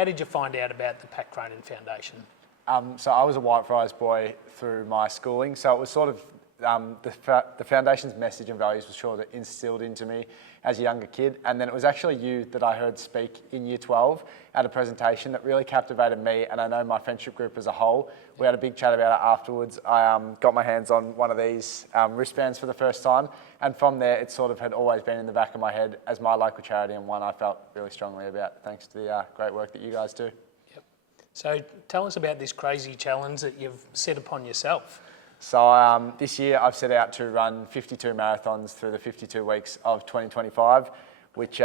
how did you find out about the Pat Cronin Foundation? So I was a Whitefriars boy through my schooling, so it was sort of the foundation's message and values was sort of instilled into me as a younger kid. And then it was actually you that I heard speak in year 12 at a presentation that really captivated me, and I know my friendship group as a whole. We had a big chat about it afterwards. I got my hands on one of these wristbands for the first time, and from there it sort of had always been in the back of my head as my local charity, and one I felt really strongly about thanks to the great work that you guys do. So tell us about this crazy challenge that you've set upon yourself. So this year I've set out to run 52 marathons through the 52 weeks of 2025, which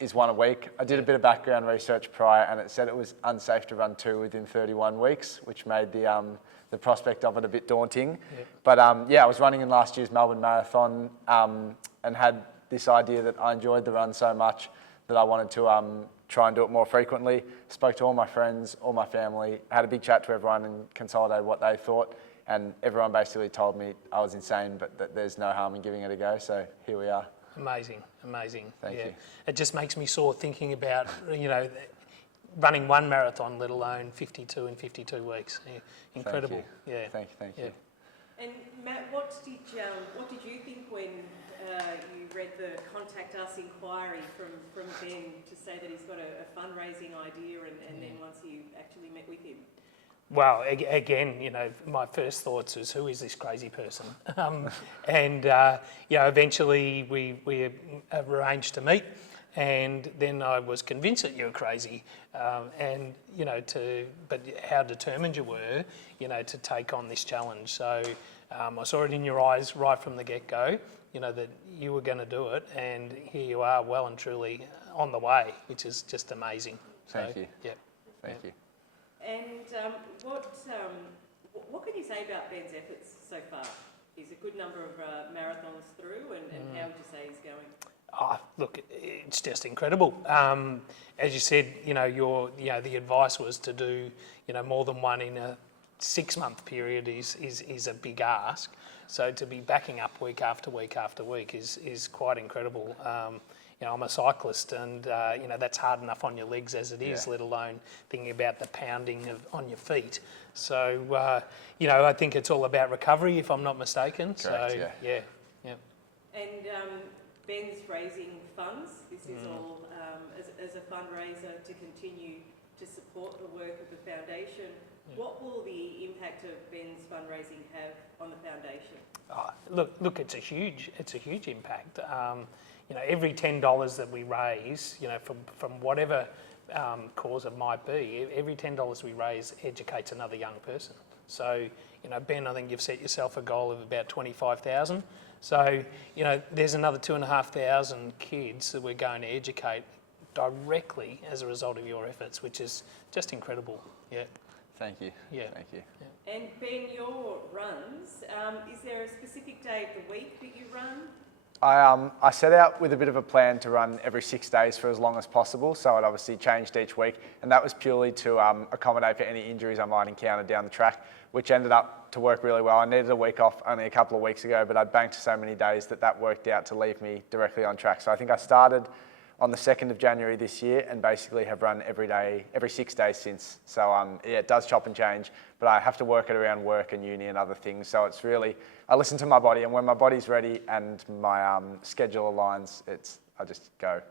is one a week. I did a bit of background research prior, and it said it was unsafe to run 2 within 31 weeks, which made the prospect of it a bit daunting. Yeah. But I was running in last year's Melbourne Marathon and had this idea that I enjoyed the run so much that I wanted to try and do it more frequently. Spoke to all my friends, all my family, had a big chat to everyone and consolidated what they thought. And everyone basically told me I was insane, but that there's no harm in giving it a go. So here we are. Amazing, amazing. Thank you. It just makes me sore thinking about, running one marathon, let alone 52 in 52 weeks. Yeah, incredible. Thank you. Yeah. Thank you. And Matt, what did you think when you read the contact us inquiry from Ben to say that he's got a fundraising idea, and then once you actually met with him? Well, again, my first thoughts was, who is this crazy person? Eventually we arranged to meet, and then I was convinced that you were crazy, but how determined you were, to take on this challenge. So I saw it in your eyes right from the get-go, that you were going to do it, and here you are, well and truly on the way, which is just amazing. Thank you. Yeah. Thank you. And what can you say about Ben's efforts so far? He's a good number of marathons through, and how would you say he's going? Oh, look, it's just incredible. As you said, the advice was to do, more than one in a 6-month period is a big ask. So to be backing up week after week after week is quite incredible. I'm a cyclist, and that's hard enough on your legs as it is, let alone thinking about the pounding on your feet. So, I think it's all about recovery, if I'm not mistaken. Correct, so, yeah. And Ben's raising funds. This is all as a fundraiser to continue to support the work of the foundation. What will the impact of Ben's fundraising have on the foundation? Look, it's a huge impact. Every $10 that we raise, from whatever cause it might be, every $10 we raise educates another young person. So, Ben, I think you've set yourself a goal of about 25,000. So, there's another 2,500 kids that we're going to educate directly as a result of your efforts, which is just incredible. Yeah. Thank you. Yeah. Thank you. Yeah. And Ben, your runs, is there a specific day of the week that you run? I set out with a bit of a plan to run every 6 days for as long as possible, so it obviously changed each week, and that was purely to accommodate for any injuries I might encounter down the track, which ended up to work really well. I needed a week off only a couple of weeks ago, but I'd banked so many days that worked out to leave me directly on track. So I think I started on the 2nd of January this year and basically have run every 6 days since. So it does chop and change, but I have to work it around work and uni and other things. So it's really, I listen to my body, and when my body's ready and my schedule aligns, I just go.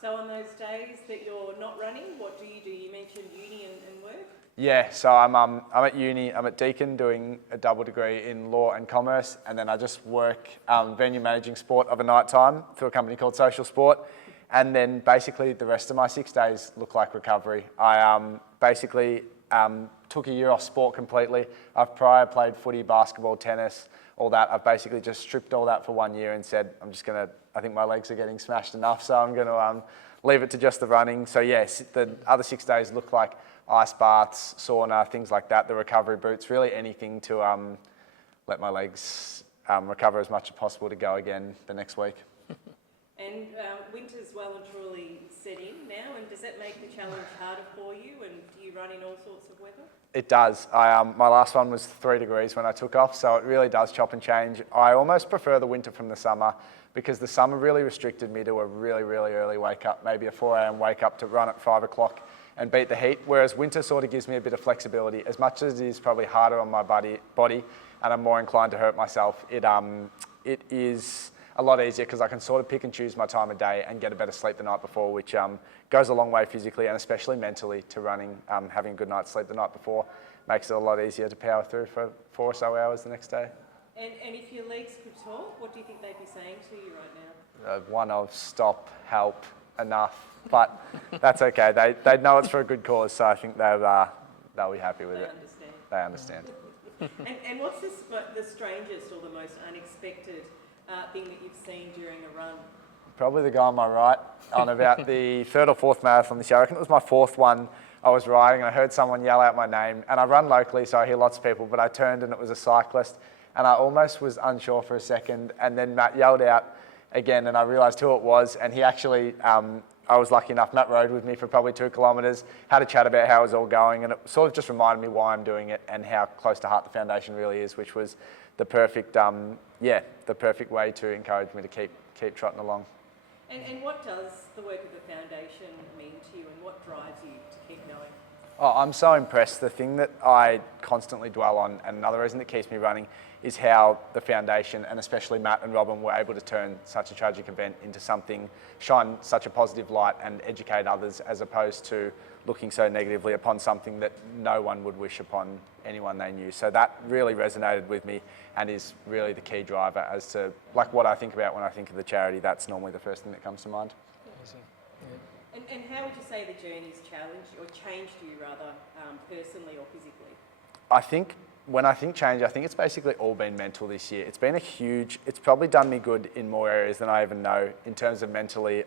So on those days that you're not running, what do? You mentioned uni and work? Yeah, so I'm at uni, I'm at Deakin doing a double degree in law and commerce, and then I just work venue managing sport of a night time through a company called Social Sport. And then basically the rest of my 6 days look like recovery. I basically took a year off sport completely. I've prior played footy, basketball, tennis, all that. I've basically just stripped all that for 1 year and said, I think my legs are getting smashed enough, so I'm going to leave it to just the running. So yes, the other 6 days look like ice baths, sauna, things like that, the recovery boots, really anything to let my legs recover as much as possible to go again the next week. And winter's well and truly set in now, and does that make the challenge harder for you, and do you run in all sorts of weather? It does. My last one was 3 degrees when I took off, so it really does chop and change. I almost prefer the winter from the summer, because the summer really restricted me to a really, really early wake up, maybe a 4 a.m. wake up to run at 5 o'clock and beat the heat, whereas winter sort of gives me a bit of flexibility. As much as it is probably harder on my body and I'm more inclined to hurt myself, it is a lot easier because I can sort of pick and choose my time of day and get a better sleep the night before, which goes a long way physically and especially mentally to running. Having a good night's sleep the night before makes it a lot easier to power through for 4 or so hours the next day. And if your legs could talk, what do you think they'd be saying to you right now? One of stop, help, enough, but that's okay. They know it's for a good cause, so I think they'll be happy with it. Understand. They understand. And what's the strangest or the most unexpected thing that you've seen during a run? Probably the guy on my right on about the third or fourth marathon this year. I reckon it was my fourth one. I was riding and I heard someone yell out my name, and I run locally, so I hear lots of people, but I turned and it was a cyclist, and I almost was unsure for a second, and then Matt yelled out again and I realised who it was, and he actually, I was lucky enough, Matt rode with me for probably 2 kilometres, had a chat about how it was all going, and it sort of just reminded me why I'm doing it and how close to heart the foundation really is, which was the perfect, the perfect way to encourage me to keep trotting along. And what does the work of the foundation mean to you, and what drives you to keep going? Oh, I'm so impressed. The thing that I constantly dwell on, and another reason that keeps me running, is how the foundation, and especially Matt and Robin, were able to turn such a tragic event into something, shine such a positive light and educate others, as opposed to looking so negatively upon something that no one would wish upon anyone they knew. So that really resonated with me and is really the key driver as to like what I think about when I think of the charity. That's normally the first thing that comes to mind. And how would you say the journey's challenged or changed you rather, personally or physically? I think when I think change, I think it's basically all been mental this year. It's been it's probably done me good in more areas than I even know. In terms of mentally,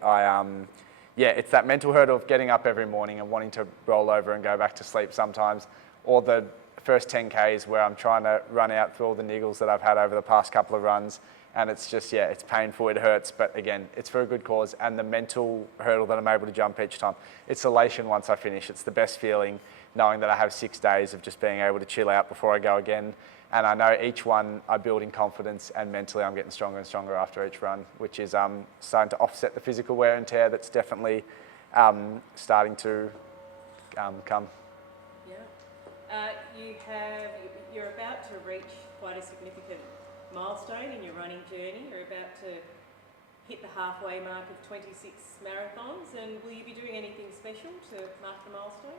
it's that mental hurdle of getting up every morning and wanting to roll over and go back to sleep sometimes, or the first 10Ks where I'm trying to run out through all the niggles that I've had over the past couple of runs. And it's just, it's painful, it hurts, but again, it's for a good cause. And the mental hurdle that I'm able to jump each time, it's elation once I finish. It's the best feeling, knowing that I have 6 days of just being able to chill out before I go again. And I know each one I build in confidence, and mentally I'm getting stronger and stronger after each run, which is starting to offset the physical wear and tear that's definitely starting to come. Yeah. You're about to reach quite a significant milestone in your running journey. You're about to hit the halfway mark of 26 marathons, and will you be doing anything special to mark the milestone?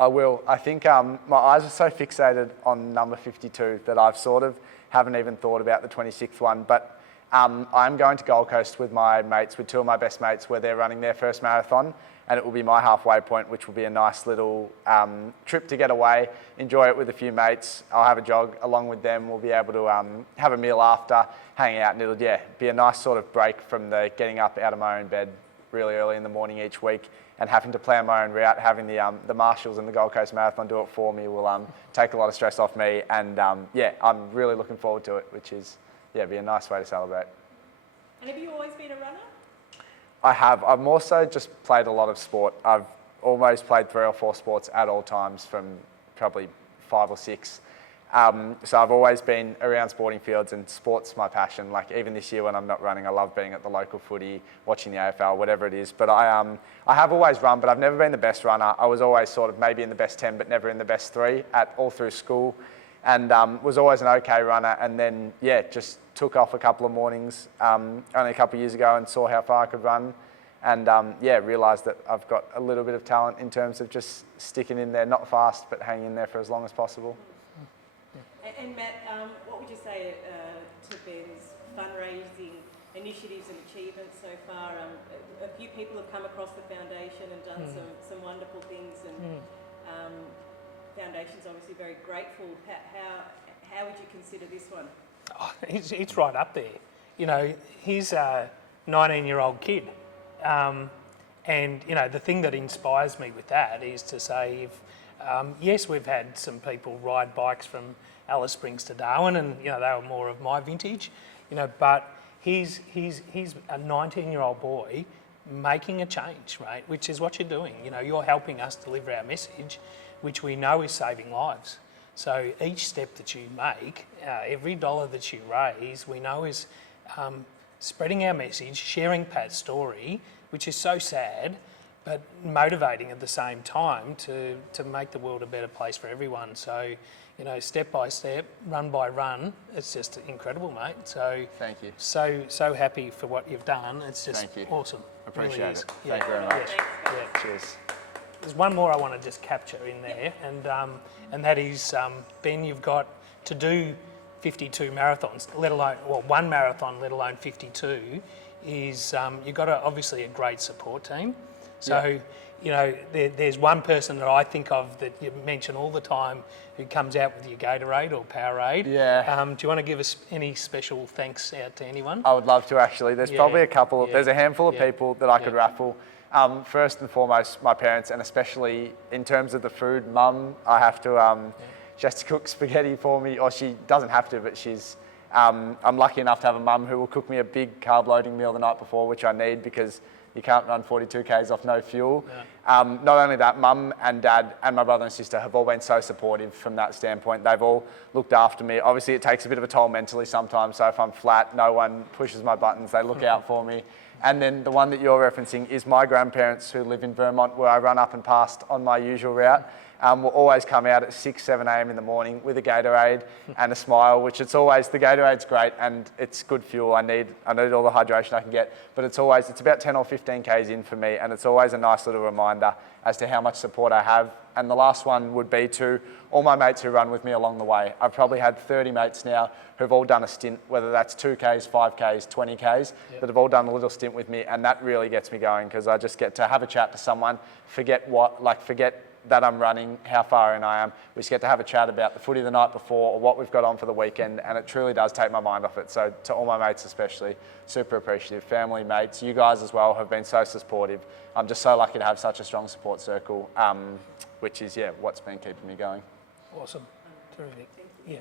I will. I think my eyes are so fixated on number 52 that I've sort of haven't even thought about the 26th one, but I'm going to Gold Coast with my mates, with 2 of my best mates, where they're running their first marathon, and it will be my halfway point, which will be a nice little trip to get away, enjoy it with a few mates. I'll have a jog along with them. We'll be able to have a meal after, hang out, and it'll be a nice sort of break from the getting up out of my own bed really early in the morning each week and having to plan my own route. Having the marshals and the Gold Coast Marathon do it for me will take a lot of stress off me, and I'm really looking forward to it, which is be a nice way to celebrate. And have you always been a runner? I have. I've more so just played a lot of sport. I've almost played 3 or 4 sports at all times, from probably 5 or 6. So I've always been around sporting fields, and sport's my passion. Like even this year when I'm not running, I love being at the local footy, watching the AFL, whatever it is. But I have always run, but I've never been the best runner. I was always sort of maybe in the best 10, but never in the best 3 all through school, and was always an okay runner. And then just took off a couple of mornings only a couple of years ago and saw how far I could run, and realised that I've got a little bit of talent in terms of just sticking in there, not fast, but hanging in there for as long as possible. And Matt, what would you say to Ben's fundraising initiatives and achievements so far? A few people have come across the foundation and done some wonderful things, and foundation's obviously very grateful. How would you consider this one? Oh, it's right up there. You know, he's a 19-year-old kid. And, the thing that inspires me with that is to say, yes, we've had some people ride bikes from Alice Springs to Darwin, and, they were more of my vintage, but he's a 19-year-old boy making a change, right, which is what you're doing. You're helping us deliver our message, which we know is saving lives. So each step that you make, every dollar that you raise, we know is spreading our message, sharing Pat's story, which is so sad, but motivating at the same time to make the world a better place for everyone. So, you know, step by step, run by run, it's just incredible, mate. So Thank you. So happy for what you've done. It's just Thank you. awesome. Appreciate Really it. is. Thank you very much. Thanks, guys. Yeah. Cheers. There's one more I want to just capture in there, and that is, Ben, you've got to do 52 marathons, let alone, well, one marathon, let alone 52, is you've got obviously a great support team. So, you know, there's one person that I think of that you mention all the time who comes out with your Gatorade or Powerade. Yeah. Do you want to give us any special thanks out to anyone? I would love to actually. There's probably a couple. There's a handful of people that I could raffle. First and foremost, my parents, and especially in terms of the food, Mum, I have to, she has to cook spaghetti for me, or she doesn't have to, but she's, I'm lucky enough to have a mum who will cook me a big carb loading meal the night before, which I need because you can't run 42 Ks off no fuel. Not only that, Mum and Dad and my brother and sister have all been so supportive from that standpoint. They've all looked after me. Obviously, it takes a bit of a toll mentally sometimes, so if I'm flat, no one pushes my buttons, they look out for me. And then the one that you're referencing is my grandparents who live in Vermont, where I run up and past on my usual route. Will always come out at 6, 7 a.m. in the morning with a Gatorade and a smile, which it's always, the Gatorade's great and it's good fuel. I need all the hydration I can get, but it's about 10 or 15 Ks in for me, and it's always a nice little reminder as to how much support I have. And the last one would be to all my mates who run with me along the way. I've probably had 30 mates now who've all done a stint, whether that's 2 Ks, 5 Ks, 20 Ks, that have all done a little stint with me, and that really gets me going because I just get to have a chat to someone, forget that I'm running, how far in I am. We just get to have a chat about the footy the night before or what we've got on for the weekend, and it truly does take my mind off it. So to all my mates especially, super appreciative. Family, mates, you guys as well have been so supportive. I'm just so lucky to have such a strong support circle, which is, what's been keeping me going. Awesome. Terrific. Yeah.